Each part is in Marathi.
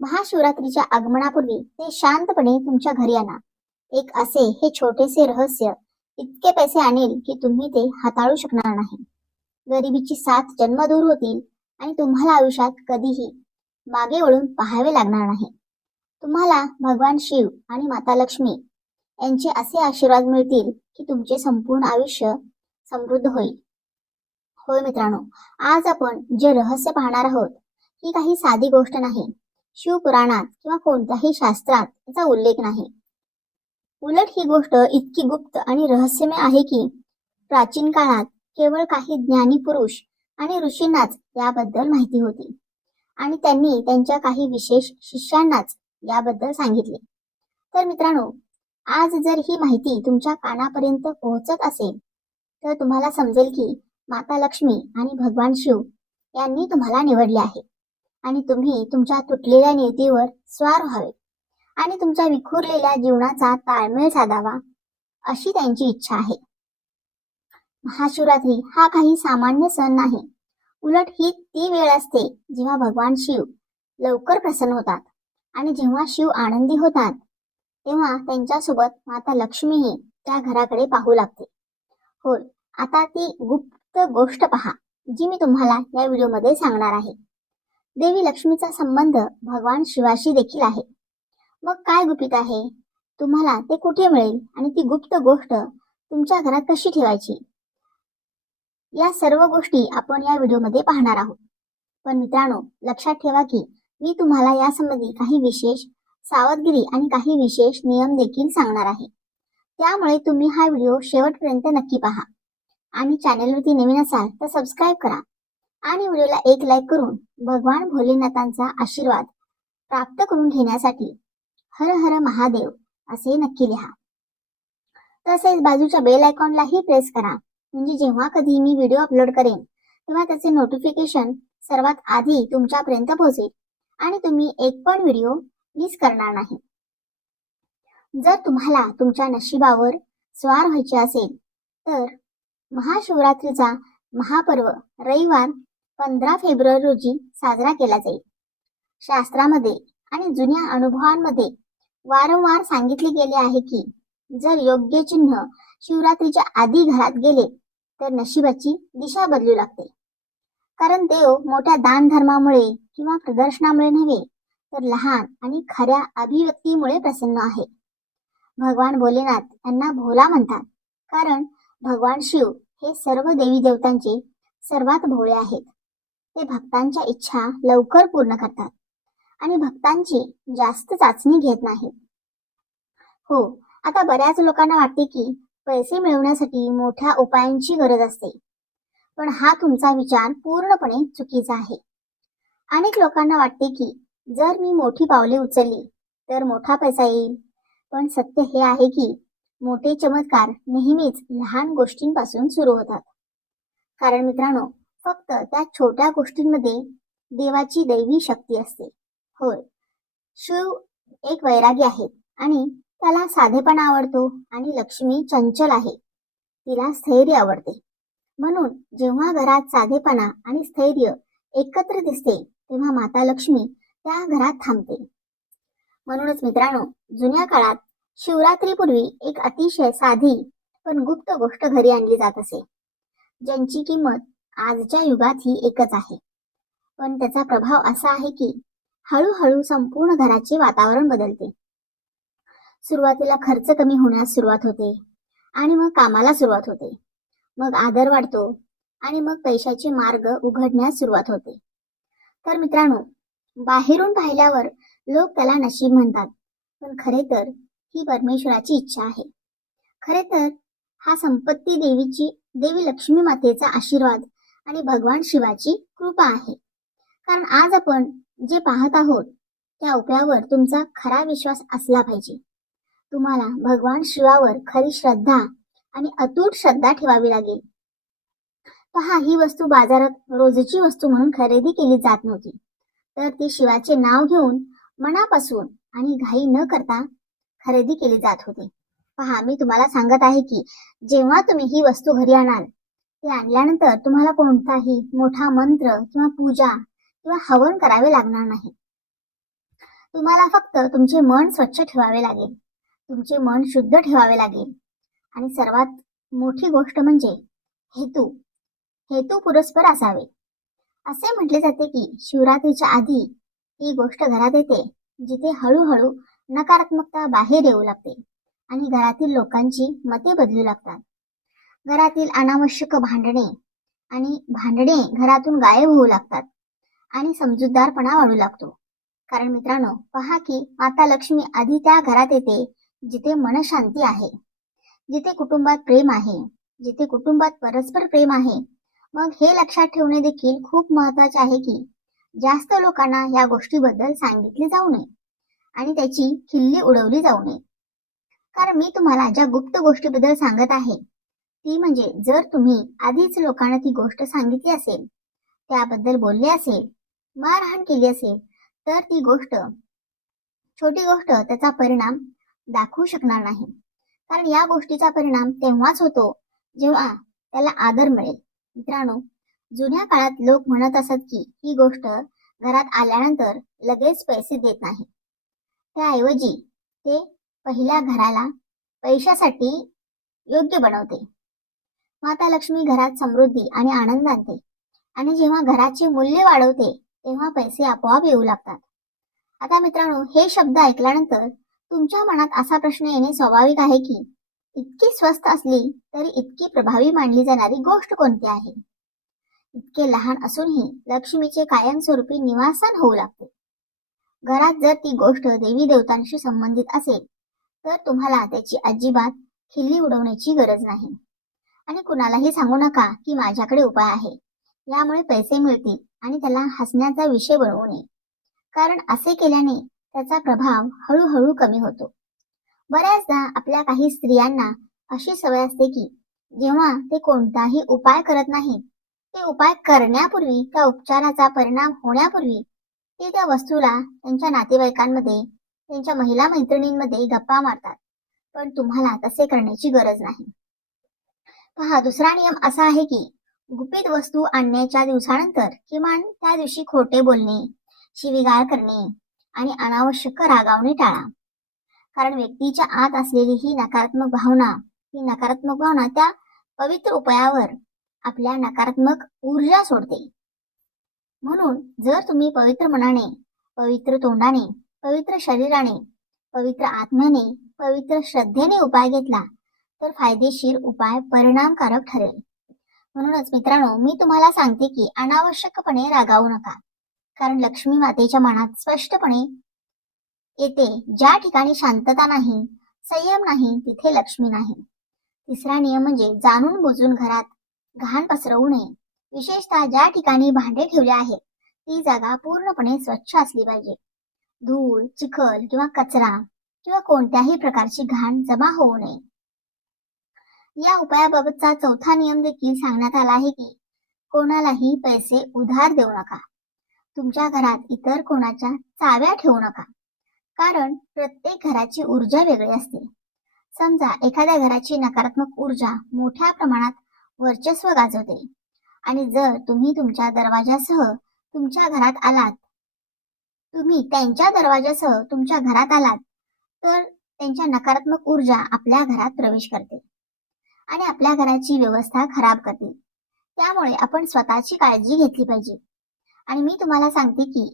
महाशिवरात्रीच्या आगमनापूर्वी ते शांतपणे तुमच्या घरी आणा. एक असे हे छोटेसे रहस्य इतके पैसे आणेल की तुम्ही ते हाताळू शकणार नाही. गरिबीची 7 जन्म दूर होतील आणि तुम्हाला आयुष्यात कधीही मागे वळून पाहावे लागणार नाही. तुम्हाला भगवान शिव आणि माता लक्ष्मी यांचे असे आशीर्वाद मिळतील की तुमचे संपूर्ण आयुष्य समृद्ध होईल. होय मित्रांनो, आज आपण जे रहस्य पाहणार आहोत ही काही साधी गोष्ट नाही. शिवपुराणात किंवा कोणत्याही शास्त्रात याचा उल्लेख नाही. उलट ही गोष्ट इतकी गुप्त आणि रहस्यमय आहे की प्राचीन काळात केवळ काही ज्ञानी पुरुष आणि ऋषींनाच याबद्दल माहिती होती आणि त्यांनी त्यांच्या काही विशेष शिष्यांनाच याबद्दल सांगितले. तर मित्रांनो, आज जर ही माहिती तुमच्या कानापर्यंत पोहोचत असेल तर तुम्हाला समजेल की माता लक्ष्मी आणि भगवान शिव यांनी तुम्हाला निवडले आहे आणि तुम्ही तुमच्या तुटलेल्या नियतीवर स्वार व्हावे आणि तुमच्या विखुरलेल्या जीवनाचा ताळमेळ साधावा अशी त्यांची इच्छा आहे. महाशिवरात्री हा काही सामान्य सण नाही. उलट ही ती वेळ असते जेव्हा भगवान शिव लवकर प्रसन्न होतात आणि जेव्हा शिव आनंदी होतात तेव्हा त्यांच्यासोबत माता लक्ष्मीही त्या घराकडे पाहू लागते. होय, आता ती गुप्त गोष्ट पहा जी मी तुम्हाला या व्हिडिओमध्ये सांगणार आहे. देवी लक्ष्मीचा संबंध भगवान शिवाशी देखील आहे. मग काय गुपित आहे, तुम्हाला ते कुठे मिळेल आणि ती गुप्त गोष्ट तुमच्या घरात कशी ठेवायची, या सर्व गोष्टी आपण या व्हिडिओमध्ये पाहणार आहोत. पण मित्रांनो, लक्षात ठेवा की मी तुम्हाला यासंबंधी काही विशेष सावधगिरी आणि काही विशेष नियम देखील सांगणार आहे. त्यामुळे तुम्ही हा व्हिडिओ शेवटपर्यंत नक्की पहा आणि चॅनलवरती नवीन असाल तर सबस्क्राईब करा आणि व्हिडिओला एक लाईक करून भगवान भोलेनाथांचा आशीर्वाद प्राप्त करून घेण्यासाठी हर हर महादेव असे नक्की लिहा. तसेच बाजूच्या बेल आयकॉनलाही प्रेस करा, म्हणजे जेव्हा कधी मी व्हिडिओ अपलोड करेन तेव्हा त्याचे नोटिफिकेशन सर्वात आधी तुमच्यापर्यंत पोहोचेल आणि तुम्ही एक पण व्हिडिओ मिस करणार नाही. जर तुम्हाला तुमच्या नशिबावर स्वार व्हायचे असेल तर महाशिवरात्रीचा महापर्व रविवार 15 फेब्रुवारी रोजी साजरा केला जाईल. शास्त्रामध्ये आणि जुन्या अनुभवांमध्ये वारंवार सांगितले गेले आहे की जर योग्य चिन्ह शिवरात्रीच्या आधी घरात गेले तर नशिबाची दिशा बदलू लागते. कारण देव मोठ्या दान धर्मामुळे किंवा प्रदर्शनामुळे नव्हे तर लहान आणि खऱ्या अभिव्यक्तीमुळे प्रसन्न आहे. भगवान भोलेनाथ यांना भोला म्हणतात कारण भगवान शिव हे सर्व देवी देवतांचे सर्वात भोळे आहेत. ते भक्तांच्या इच्छा लवकर पूर्ण करतात आणि भक्तांची जास्त चाचणी घेत नाहीत. हो, आता बऱ्याच लोकांना वाटते की पैसे मिळवण्यासाठी मोठ्या उपायांची गरज असते, पण हा तुमचा विचार पूर्णपणे चुकीचा आहे. अनेक लोकांना वाटते की जर मी मोठी पावले उचलली तर मोठा पैसा येईल, पण सत्य हे आहे की मोठे चमत्कार नेहमीच लहान गोष्टींपासून सुरू होतात. कारण मित्रांनो, फक्त त्या छोट्या गोष्टींमध्ये देवाची दैवी शक्ती असते. होय, शिव एक वैरागी आहे आणि त्याला साधेपणा आवडतो आणि लक्ष्मी चंचल आहे, तिला स्थैर्य आवडते. म्हणून जेव्हा घरात साधेपणा आणि स्थैर्य एकत्र दिसते तेव्हा माता लक्ष्मी त्या घरात थांबते. म्हणूनच मित्रांनो, जुन्या काळात शिवरात्रीपूर्वी एक अतिशय साधी पण गुप्त गोष्ट घरी आणली जात असे, ज्यांची किंमत आजच्या युगात ही एकच आहे. पण त्याचा प्रभाव असा आहे की हळूहळू संपूर्ण घराचे वातावरण बदलते. सुरुवातीला खर्च कमी होण्यास सुरुवात होते आणि मग कामाला सुरुवात होते, मग आदर वाढतो आणि मग पैशाचे मार्ग उघडण्यास सुरुवात होते. तर मित्रांनो, बाहेरून पाहिल्यावर लोक त्याला नशीब म्हणतात, पण खरे तर ही परमेश्वराची इच्छा आहे. खरे तर हा संपत्ती देवी लक्ष्मी मातेचा आशीर्वाद आणि भगवान शिवाची कृपा आहे. कारण आज आपण जे पाहत आहोत त्या उपायावर तुमचा खरा विश्वास असला पाहिजे. तुम्हाला भगवान शिवावर खरी श्रद्धा आणि अतूट श्रद्धा ठेवावी लागेल. पहा, ही वस्तू बाजारात रोजची वस्तू म्हणून खरेदी केली जात नव्हती, तर ती शिवाचे नाव घेऊन मनापासून आणि घाई न करता खरेदी केली जात होती. पहा, मी तुम्हाला सांगत आहे की जेव्हा तुम्ही ही वस्तू घरी आणाल ते आणल्यानंतर तुम्हाला कोणताही मोठा मंत्र किंवा पूजा किंवा हवन करावे लागणार नाही. तुम्हाला फक्त तुमचे मन स्वच्छ ठेवावे लागेल, तुमचे मन शुद्ध ठेवावे लागेल. आणि सर्वात मोठी गोष्ट म्हणजे हेतू. हेतू पुरस्पर असावे. असे म्हटले जाते की शिवरात्रीच्या आधी ही गोष्ट घरात येते जिथे हळूहळू नकारात्मकता बाहेर येऊ लागते आणि घरातील लोकांची मते बदलू लागतात. घरातील अनावश्यक भांडणे घरातून गायब होऊ लागतात आणि समजूतदारपणा वाढू लागतो. कारण मित्रांनो, पहा की माता लक्ष्मी आधी त्या घरात येते जिथे मनशांती आहे, जिथे कुटुंबात प्रेम आहे, जिथे कुटुंबात परस्पर प्रेम आहे. मग हे लक्षात ठेवणे देखील खूप महत्वाचे आहे की जास्त लोकांना या गोष्टीबद्दल सांगितले जाऊ नये आणि त्याची खिल्ली उडवली जाऊ नये. कारण मी तुम्हाला ज्या गुप्त गोष्टीबद्दल सांगत आहे ती म्हणजे जर तुम्ही आधीच लोकांना ती गोष्ट सांगितली असेल, त्याबद्दल बोलले असेल, मारहाण केली असेल, तर ती गोष्ट, छोटी गोष्ट, त्याचा परिणाम दाखवू शकणार नाही. कारण या गोष्टीचा परिणाम तेव्हाच होतो जेव्हा त्याला आदर मिळेल. मित्रांनो, जुन्या काळात लोक म्हणत असत की ही गोष्ट घरात आल्यानंतर लगेच पैसे देत नाही, त्याऐवजी ते पहिल्या घराला पैशासाठी योग्य बनवते. माता लक्ष्मी घरात समृद्धी आणि आनंद आणते आणि जेव्हा घराचे मूल्य वाढवते तेव्हा पैसे आपोआप येऊ लागतात. आता मित्रांनो, हे शब्द ऐकल्यानंतर तुमच्या मनात असा प्रश्न येणे स्वाभाविक आहे की इतकी स्वस्त असली तरी इतकी प्रभावी मानली जाणारी गोष्ट कोणती आहे? इतके लहान असूनही लक्ष्मीचे कायमस्वरूपी निवासन होऊ लागते. घरात जर ती गोष्ट देवी देवतांशी संबंधित असेल तर तुम्हाला त्याची अजिबात खिल्ली उडवण्याची गरज नाही. आणि कुणालाही सांगू नका की माझ्याकडे उपाय आहे, यामुळे पैसे मिळतील आणि त्याला हसण्याचा विषय बनवू नये. कारण असे केल्याने त्याचा प्रभाव हळूहळू कमी होतो. बऱ्याचदा आपल्या काही स्त्रियांना अशी सवय असते की जेव्हा ते कोणताही उपाय करत नाहीत, ते उपाय करण्यापूर्वी, त्या उपचाराचा परिणाम होण्यापूर्वी ते त्या वस्तूला त्यांच्या नातेवाईकांमध्ये, त्यांच्या महिला मैत्रिणींमध्ये गप्पा मारतात. पण तुम्हाला तसे करण्याची गरज नाही. पहा, दुसरा नियम असा आहे की गुपित वस्तू आणण्याच्या दिवसानंतर किमान त्या दिवशी खोटे बोलणे, शिवीगाळ करणे आणि अनावश्यक रागावणे टाळा. कारण व्यक्तीच्या आत असलेली ही नकारात्मक भावना त्या पवित्र उपायावर आपल्या नकारात्मक ऊर्जा सोडते. म्हणून जर तुम्ही पवित्र मनाने, पवित्र तोंडाने, पवित्र शरीराने, पवित्र आत्म्याने, पवित्र श्रद्धेने उपाय घेतला तर फायदेशीर उपाय परिणामकारक ठरेल. म्हणूनच मित्रांनो, मी तुम्हाला सांगते की अनावश्यकपणे रागावू नका. कारण लक्ष्मी मातेच्या मनात स्पष्टपणे येते, ज्या ठिकाणी शांतता नाही, संयम नाही, तिथे लक्ष्मी नाही. तिसरा नियम म्हणजे जाणून बुजून घरात घाण पसरवू नये. विशेषतः ज्या ठिकाणी भांडे ठेवले आहेत ती जागा पूर्णपणे स्वच्छ असली पाहिजे. धूळ, चिखल किंवा कचरा किंवा कोणत्याही प्रकारची घाण जमा होऊ नये. या उपायाबाबतचा चौथा नियम देखील सांगण्यात आला आहे की कोणालाही पैसे उधार देऊ नका. तुमच्या घरात इतर कोणाच्या चाव्या ठेवू नका. कारण प्रत्येक घराची ऊर्जा वेगळी असते. समजा एखाद्या घराची नकारात्मक ऊर्जा मोठ्या प्रमाणात वर्चस्व गाजवते आणि जर तुम्ही तुमच्या दरवाजासह तुमच्या घरात आलात, तर त्यांच्या नकारात्मक ऊर्जा आपल्या घरात प्रवेश करते आणि आपल्या घराची व्यवस्था खराब करते. त्यामुळे आपण स्वतःची काळजी घेतली पाहिजे. आणि मी तुम्हाला सांगते की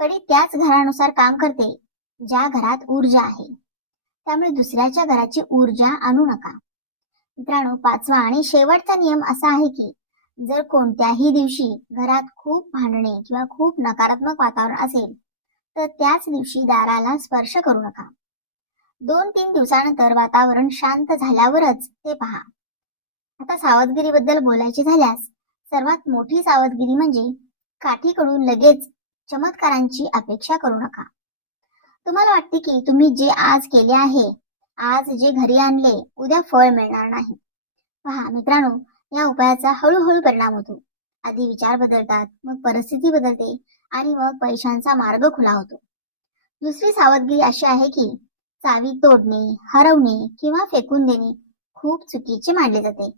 कडी त्याच घरानुसार काम करते ज्या घरात ऊर्जा आहे. त्यामुळे दुसऱ्याच्या घराची ऊर्जा आणू नका. मित्रांनो, पाचवा आणि शेवटचा नियम असा आहे की जर कोणत्याही दिवशी घरात खूप भांडणे किंवा खूप नकारात्मक वातावरण असेल तर त्याच दिवशी दाराला स्पर्श करू नका. 2-3 दिवसानंतर वातावरण शांत झाल्यावरच ते पहा. आता सावधगिरीबद्दल बोलायचे झाल्यास सर्वात मोठी सावधगिरी म्हणजे काठीकडून लगेच चमत्कारांची अपेक्षा करू नका. तुम्हाला वाटते की तुम्ही जे आज केले आहे, आज जे घरी आणले, उद्या फळ मिळणार नाही. पहा मित्रांनो, या उपायाचा हळूहळू परिणाम होतो. आधी विचार बदलतात, मग परिस्थिती बदलते आणि मग पैशांचा मार्ग खुला होतो. दुसरी सावधगिरी अशी आहे की चावी तोडणे, हरवणे किंवा फेकून देणे खूप चुकीचे मानले जाते.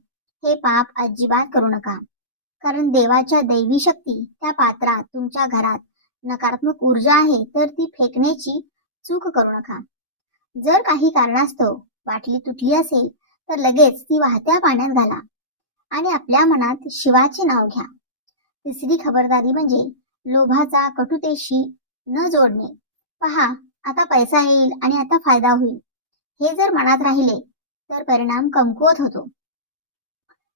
हे पाप अजिबात करू नका. कारण देवाच्या दैवी शक्ती त्या पात्रात, तुमच्या घरात नकारात्मक ऊर्जा आहे तर ती फेकण्याची चूक करू नका. जर काही कारणास्तव बाटली तुटली असेल तर लगेच ती वाहत्या पाण्यात घाला आणि आपल्या मनात शिवाचे नाव घ्या. तिसरी खबरदारी म्हणजे लोभाचा कटुतेशी न जोडणे. पहा, आता पैसा येईल आणि आता फायदा होईल, हे जर मनात राहिले तर परिणाम कमकुवत होतो.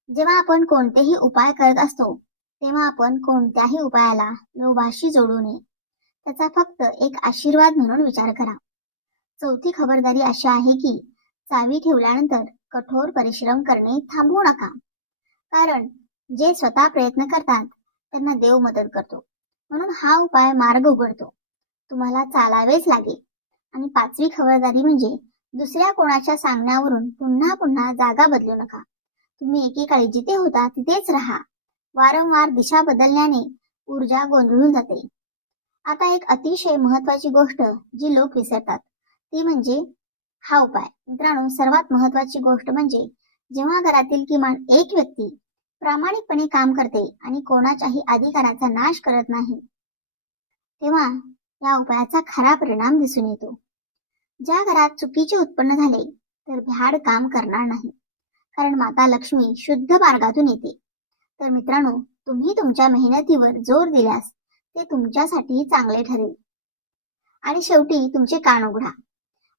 जेव्हा आपण कोणतेही उपाय करत असतो तेव्हा आपण कोणत्याही उपायाला लोभाशी जोडू नये. त्याचा फक्त एक आशीर्वाद म्हणून विचार करा. चौथी खबरदारी अशी आहे की चावी ठेवल्यानंतर कठोर परिश्रम करणे थांबवू नका. कारण जे स्वतः प्रयत्न करतात त्यांना देव मदत करतो. म्हणून हा उपाय मार्ग उघडतो. तुम्हाला चालावेच लागेल. आणि पाचवी खबरदारी म्हणजे दुसऱ्या कोणाच्या सांगण्यावरून पुन्हा पुन्हा जागा बदलू नका. तुम्ही एकेकाळी जिथे होता तिथेच राहा. वारंवार दिशा बदलण्याने ऊर्जा गोंधळून जाते. आता एक अतिशय महत्वाची गोष्ट जी लोक विसरतात ती म्हणजे हा उपाय. मित्रांनो, सर्वात महत्वाची गोष्ट म्हणजे जेव्हा घरातील किमान एक व्यक्ती प्रामाणिकपणे काम करते आणि कोणाच्याही अधिकाराचा नाश करत नाही तेव्हा या उपायाचा खरा परिणाम दिसून येतो. ज्या घरात चुकीचे उत्पन्न झाले तर भ्याड काम करणार नाही, कारण माता लक्ष्मी शुद्ध मार्गातून येते. तर मित्रांनो, तुम्ही तुमच्या मेहनतीवर जोर दिल्यास ते तुमच्यासाठी चांगले ठरेल. आणि शेवटी तुमचे कान उघडा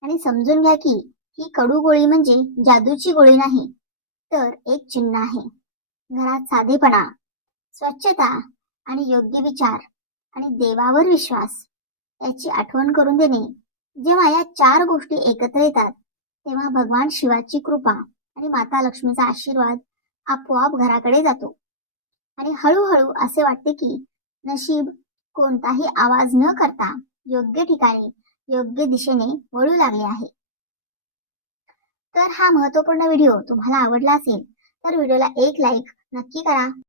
आणि समजून घ्या की ही कडू गोळी म्हणजे जादूची गोळी नाही, तर एक चिन्ह आहे. घरात साधेपणा, स्वच्छता आणि योग्य विचार आणि देवावर विश्वास याची आठवण करून देणे. जेव्हा या 4 गोष्टी एकत्र येतात तेव्हा भगवान शिवाची कृपा आणि माता लक्ष्मीचा आशीर्वाद आपोआप घराकडे जातो आणि हळूहळू असे वाटते की नशीब कोणताही आवाज न करता योग्य ठिकाणी योग्य दिशेने वळू लागले आहे. तर हा महत्त्वपूर्ण व्हिडिओ तुम्हाला आवडला असेल तर व्हिडिओला एक लाईक नक्की करा.